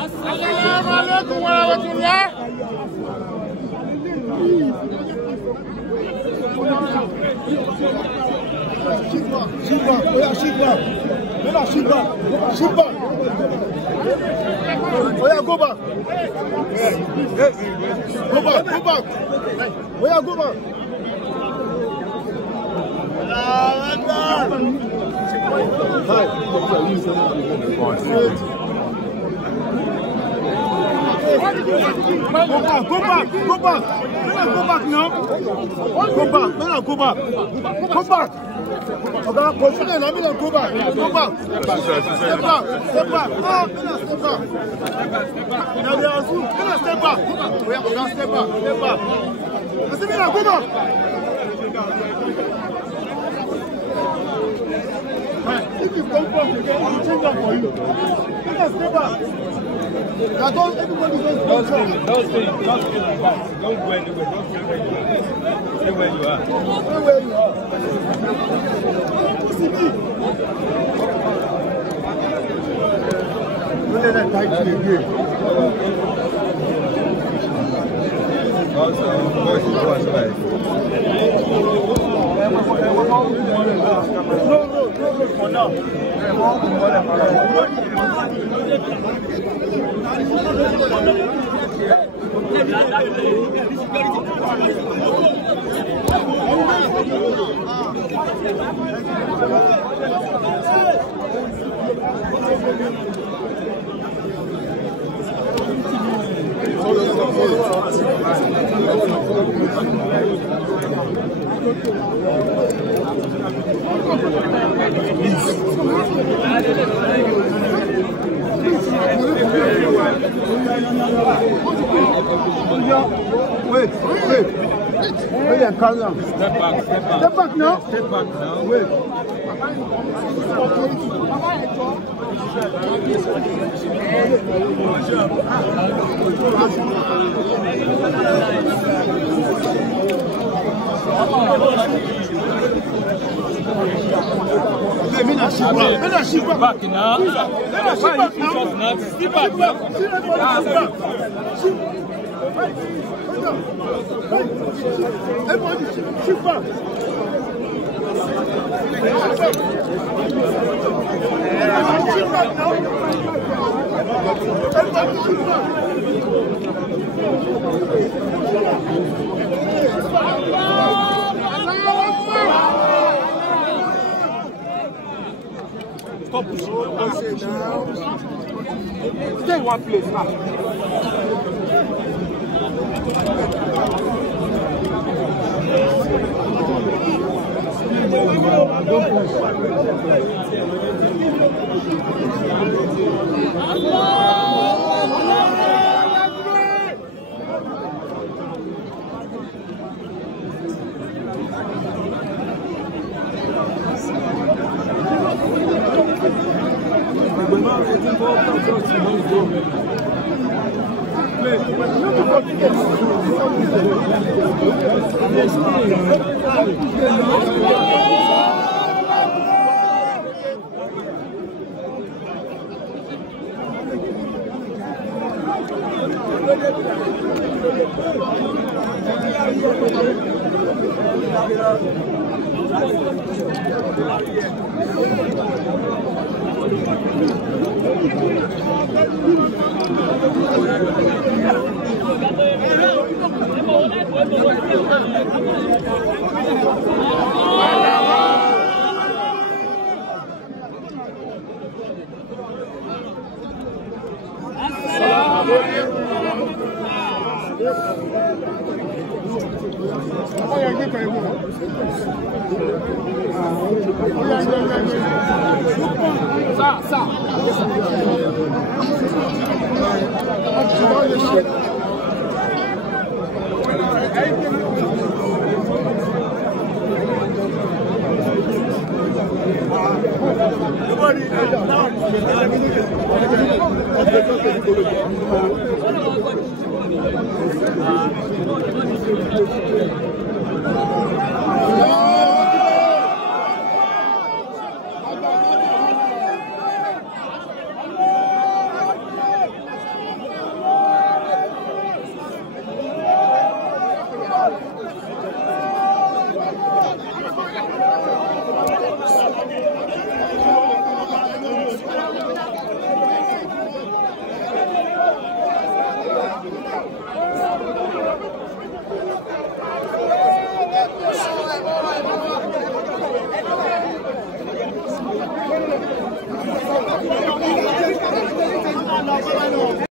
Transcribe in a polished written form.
Assalamu alaikum wa rahmatullah. Oya, go back. Go back, go back. Oya, go back. Go back. Go back now. Go back. Go back. Go back. Okay, position. I'm gonna go back. Go back. Step back. Step back. Step back. Oh, step back. Now they are two. Step back. We have to step back. Step back. Let's go back. If you come back again, I'll change that for you. Step back. Now don't everybody don't stay like that. Don't go anywhere. Don't stay where you are. Stay where you are. Stay where you are. Don't let that tight to the game. Also, voice is what's right. No, for now. Wait. Wait and calm down. Step back now. Step back now. Wait. Back now. Step back now. Everybody, shift back. Stop pushing. Stay in one place now. Wow. Ça.